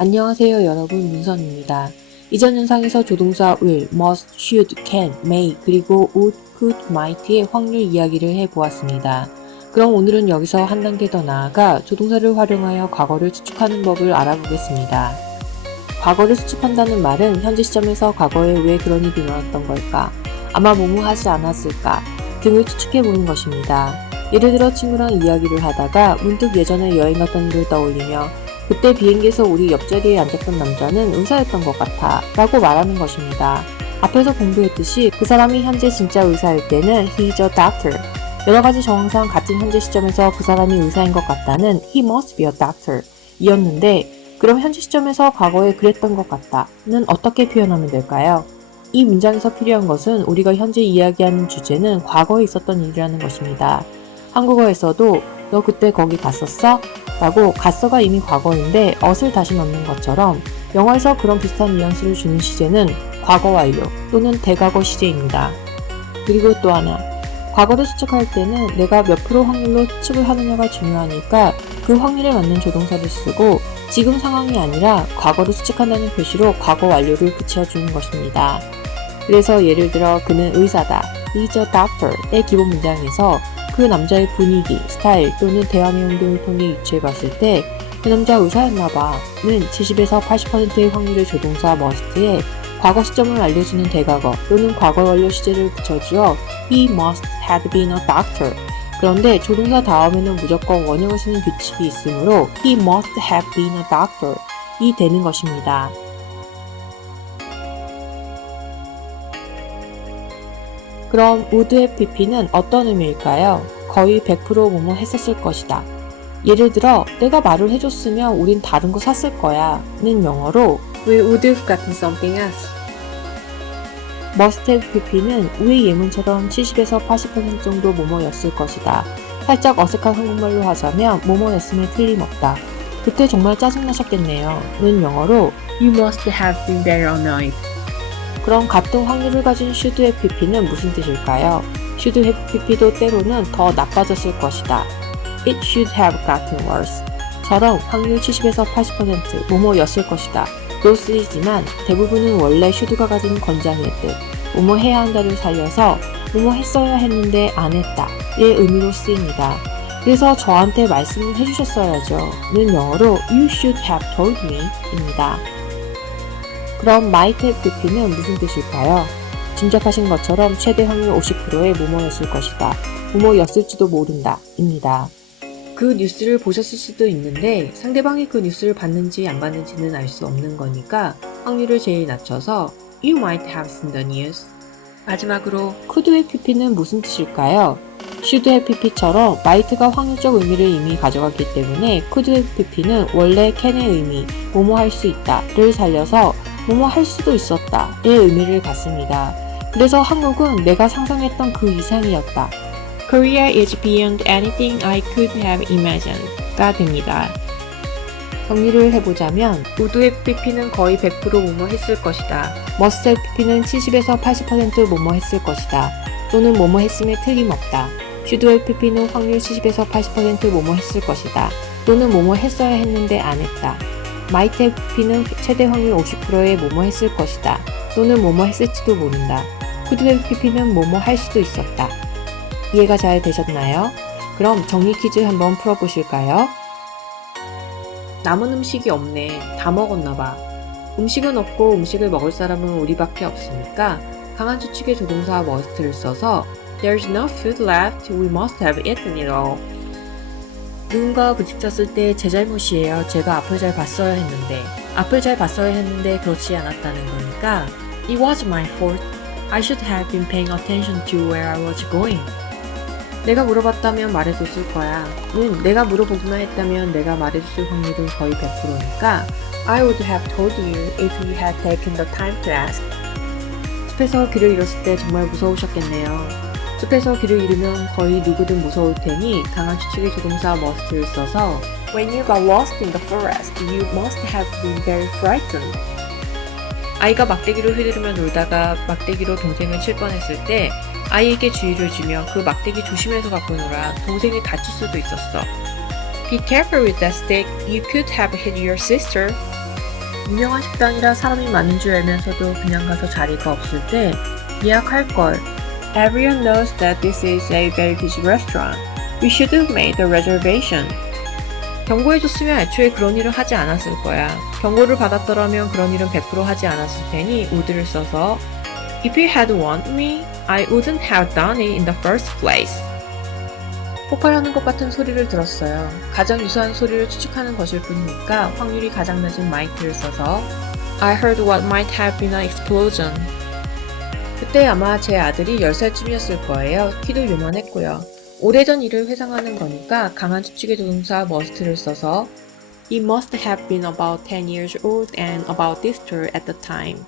안녕하세요 여러분, 문선입니다. 이전 영상에서 조동사 will, must, should, can, may, 그리고 would, could, might의 확률 이야기를 해보았습니다. 그럼 오늘은 여기서 한 단계 더 나아가 조동사를 활용하여 과거를 추측하는 법을 알아보겠습니다. 과거를 추측한다는 말은 현재 시점에서 과거에 왜 그런 일이 일어났던 걸까, 아마 뭐뭐 하지 않았을까 등을 추측해보는 것입니다. 예를 들어 친구랑 이야기를 하다가 문득 예전에 여행 갔던 일을 떠올리며 그때 비행기에서 우리 옆자리에 앉았던 남자는 의사였던 것 같아 라고 말하는 것입니다. 앞에서 공부했듯이 그 사람이 현재 진짜 의사일 때는 he's a doctor. 여러가지 정황상 같은 현재 시점에서 그 사람이 의사인 것 같다는 he must be a doctor 이었는데, 그럼 현재 시점에서 과거에 그랬던 것 같다는 어떻게 표현하면 될까요? 이 문장에서 필요한 것은 우리가 현재 이야기하는 주제는 과거에 있었던 일이라는 것입니다. 한국어에서도 너 그때 거기 갔었어? 라고 갔어가 이미 과거인데 어을 다시 넣는 것처럼 영어에서 그런 비슷한 뉘앙스를 주는 시제는 과거 완료 또는 대과거 시제입니다. 그리고 또 하나, 과거를 추측할 때는 내가 몇 프로 확률로 추측을 하느냐가 중요하니까 그 확률에 맞는 조동사를 쓰고 지금 상황이 아니라 과거를 추측한다는 표시로 과거 완료를 붙여주는 것입니다. 그래서 예를 들어 그는 의사다, he's a doctor의 기본 문장에서 그 남자의 분위기, 스타일 또는 대화 내용 등을 통해 유추해봤을 때 그 남자 의사였나봐는 70에서 80%의 확률의 조동사 must에 과거 시점을 알려주는 대과거 또는 과거 완료 시제를 붙여주어 he must have been a doctor. 그런데 조동사 다음에는 무조건 원형을 쓰는 규칙이 있으므로 he must have been a doctor 이 되는 것입니다. 그럼 would have pp는 어떤 의미일까요? 거의 100% 뭐뭐 했었을 것이다. 예를 들어 내가 말을 해줬으면 우린 다른 거 샀을 거야 는 영어로 We would have gotten something else. must have pp는 위의 예문처럼 70에서 80% 정도 뭐뭐였을 것이다. 살짝 어색한 한국말로 하자면 뭐뭐였으면 틀림없다. 그때 정말 짜증나셨겠네요 는 영어로 You must have been very annoyed. 그럼 같은 확률을 가진 should have pp는 무슨 뜻일까요? should have pp도 때로는 더 나빠졌을 것이다. It should have gotten worse. 처럼 확률 70에서 80% 뭐뭐였을 것이다 로 쓰이지만 대부분은 원래 should가 가진 건장의 뜻, 뭐뭐 해야 한다를 살려서 뭐뭐 했어야 했는데 안 했다 의 의미로 쓰입니다. 그래서 저한테 말씀을 해주셨어야죠 는 영어로 You should have told me 입니다. 그럼 might have pp는 무슨 뜻일까요? 짐작하신 것처럼 최대 확률 50%의 뭐뭐였을 것이다, 뭐뭐였을지도 모른다 입니다. 그 뉴스를 보셨을 수도 있는데 상대방이 그 뉴스를 봤는지 안 봤는지는 알 수 없는 거니까 확률을 제일 낮춰서 You might have seen the news. 마지막으로 could have pp는 무슨 뜻일까요? should have pp처럼 might가 확률적 의미를 이미 가져갔기 때문에 could have pp는 원래 can의 의미, 뭐뭐 할 수 있다를 살려서 뭐뭐 할 수도 있었다의 의미를 갖습니다. 그래서 한국은 내가 상상했던 그 이상이었다. Korea is beyond anything I could have imagined 가 됩니다. 정리를 해보자면 would have pp는 거의 100% 뭐뭐 했을 것이다. must have pp는 70에서 80% 뭐뭐 했을 것이다. 또는 뭐뭐 했음에 틀림없다. should have pp는 확률 70에서 80% 뭐뭐 했을 것이다. 또는 뭐뭐 했어야 했는데 안 했다. might have pp는 최대 확률 50%의 뭐뭐 했을 것이다. 또는 뭐뭐 했을지도 모른다. could have pp는 뭐뭐 할 수도 있었다. 이해가 잘 되셨나요? 그럼 정리 퀴즈 한번 풀어보실까요? 남은 음식이 없네. 다 먹었나봐. 음식은 없고 음식을 먹을 사람은 우리밖에 없으니까 강한 추측의 조동사 must를 써서 There's no food left. We must have eaten it all. 누군가와 부딪혔을 때 제 잘못이에요. 제가 앞을 잘 봤어야 했는데. 앞을 잘 봤어야 했는데 그렇지 않았다는 거니까 It was my fault. I should have been paying attention to where I was going. 내가 물어봤다면 말해줬을 거야 는 내가 물어보기만 했다면 내가 말해줬을 확률은 거의 100%니까 I would have told you if you had taken the time to ask. 숲에서 길을 잃었을 때 정말 무서우셨겠네요. 숲에서 길을 잃으면 거의 누구든 무서울 테니 강한 추측의 조동사 must를 써서 When you got lost in the forest, you must have been very frightened. 아이가 막대기로 휘두르며 놀다가 막대기로 동생을 칠 뻔했을 때 아이에게 주의를 주며 그 막대기 조심해서 갖고 놀아. 동생이 다칠 수도 있었어. Be careful with that stick. You could have hit your sister. 유명한 식당이라 사람이 많은 줄 알면서도 그냥 가서 자리가 없을 때 예약할 걸. Everyone knows that this is a very busy restaurant. We should have made a reservation. 경고해줬으면 애초에 그런 일을 하지 않았을 거야. 경고를 받았더라면 그런 일은 100% 하지 않았을 테니 would를 써서 If you had warned me, I wouldn't have done it in the first place. 폭발하는 것 같은 소리를 들었어요. 가장 유사한 소리를 추측하는 것일 뿐이니까 확률이 가장 낮은 might를 써서 I heard what might have been an explosion. 그때 아마 제 아들이 10살쯤이었을 거예요. 키도 요만했고요. 오래전 일을 회상하는 거니까 강한 추측의 조동사 must를 써서 He must have been about 10 years old and about this tour at the time.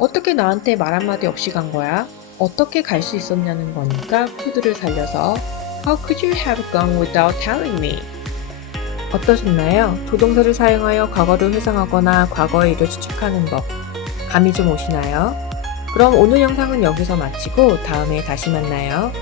어떻게 나한테 말 한마디 없이 간 거야? 어떻게 갈 수 있었냐는 거니까 could를 살려서 How could you have gone without telling me? 어떠셨나요? 조동사를 사용하여 과거를 회상하거나 과거의 일을 추측하는 법. 감이 좀 오시나요? 그럼 오늘 영상은 여기서 마치고 다음에 다시 만나요.